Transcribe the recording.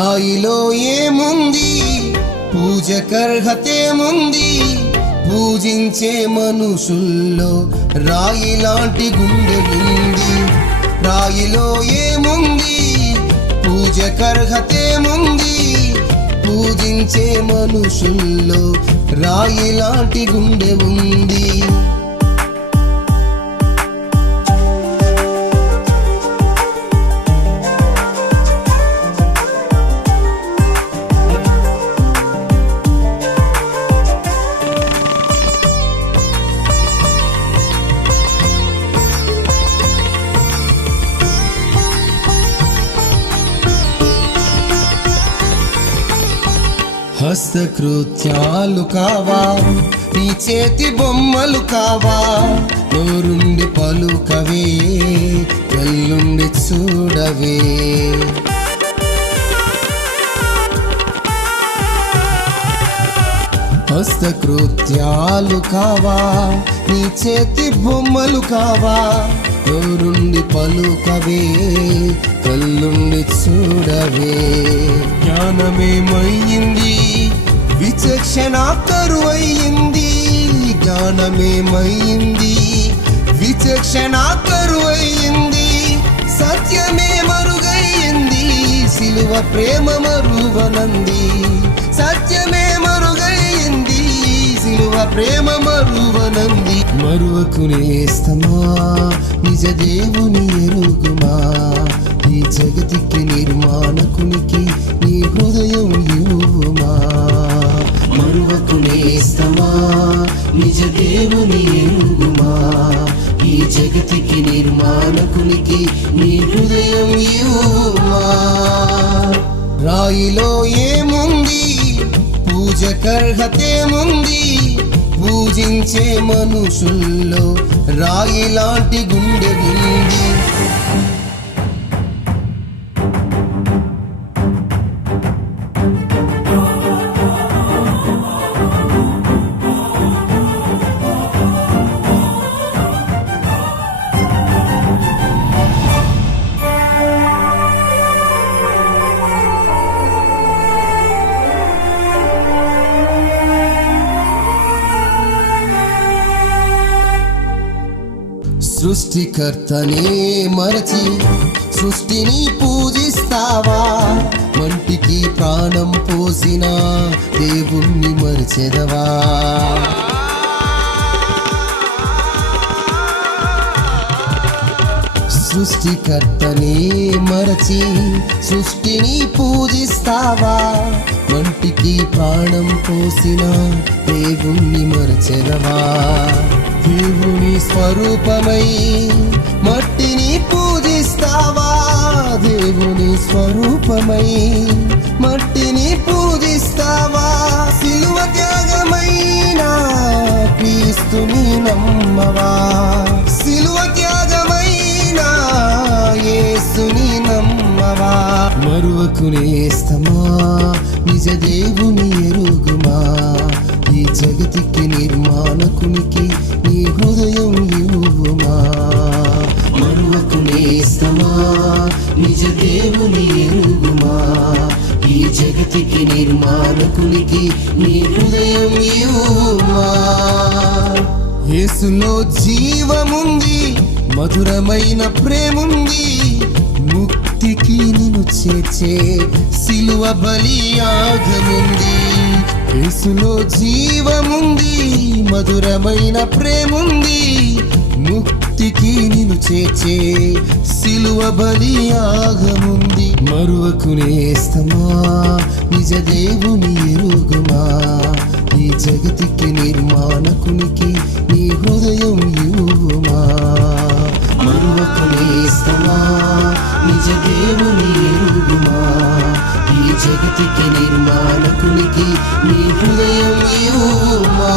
రాయిలో ఏముంది, పూజకర్హతేముంది, పూజించే మనుషుల్లో రాయి లాంటి గుండె ఉంది. రాయిలో ఏముంది, పూజకర్హతేముంది, పూజించే మనుషుల్లో రాయి లాంటి గుండె ఉంది. హస్తకృత్యాలు కావా, నీ చేతి బొమ్మలు కావా, నోరుండి పలుకవే, కళ్ళుండి చూడవే. హస్తకృత్యాలు కావా, నీ చేతి బొమ్మలు కావా, నోరుండి పలుకవే, కళ్ళుండి చూడవే. జ్ఞానమేమయ్యింది, విచక్షణ కరువయ్యింది. జ్ఞానమేమయ్యింది, విచక్షణ కరువయ్యింది. సత్యమే మరుగయ్యింది, సిలువ ప్రేమ మరువనంది. సత్యమే మరుగయ్యింది, సిలువ ప్రేమ మరువనంది. మరువకు నేస్తమా, నిజ దేవుని ఎరుగుమా, ఈ జగతికి నిర్మాణకునికి నీ హృదయం ఇవ్వుమా. మరువకు నేస్తమా, నిజ దేవుని ఎరుగుమా, ఈ జగతికి నిర్మాణకునికి నీ హృదయం ఇవ్వుమా. రాయిలో ఏముంది, పూజకర్హతేముంది, పూజించే మనుషుల్లో రాయి లాంటి గుండె ఉంది. సృష్టికర్తనే మరచి సృష్టిని పూజిస్తావా, మంటికి ప్రాణం పోసిన దేవుణ్ణి మరచెదవా. సృష్టికర్తనే మరచి సృష్టిని పూజిస్తావా, మంటికి ప్రాణం పోసిన దేవుణ్ణి మరచెదవా. దేవుని స్వరూపమై మట్టిని పూజిస్తావా, దేవుని స్వరూపమై మట్టిని పూజిస్తావా. సిలువ త్యాగమైన క్రీస్తుని నమ్మవా, సిలువ త్యాగమైన యేసుని నమ్మవా. మరువకు నేస్తమా, నిజ దేవుని ఎరుగుమా, ఈ జగతికి నిర్మాణకునికి నీ హృదయం ఇవ్వుమా. మరువకు నేస్తమా, నిజ దేవుని ఎరుగుమా, ఈ జగతికి నిర్మాణకునికి నీ హృదయం ఇవ్వుమా. యేసులో జీవముంది, మధురమైన ప్రేముంది, ముక్తికి నిన్ను చేర్చే సిలువ బలియాగముంది. యేసులో జీవముంది, మధురమైన ప్రేముంది, ముక్తికి నిన్ను చేర్చే సిలువ బలియాగముంది. మరువకు నేస్తమా, నిజ దేవుని ఎరుగుమా, ఈ జగతికి నిర్మాణకునికి నీ హృదయం ఇవ్వుమా. మరువకు నేస్తమా, నిజ దేవుని ఎరుగుమా, ఈ జగతికి నిర్మాణకునికి నీ హృదయం ఇవ్వుమా.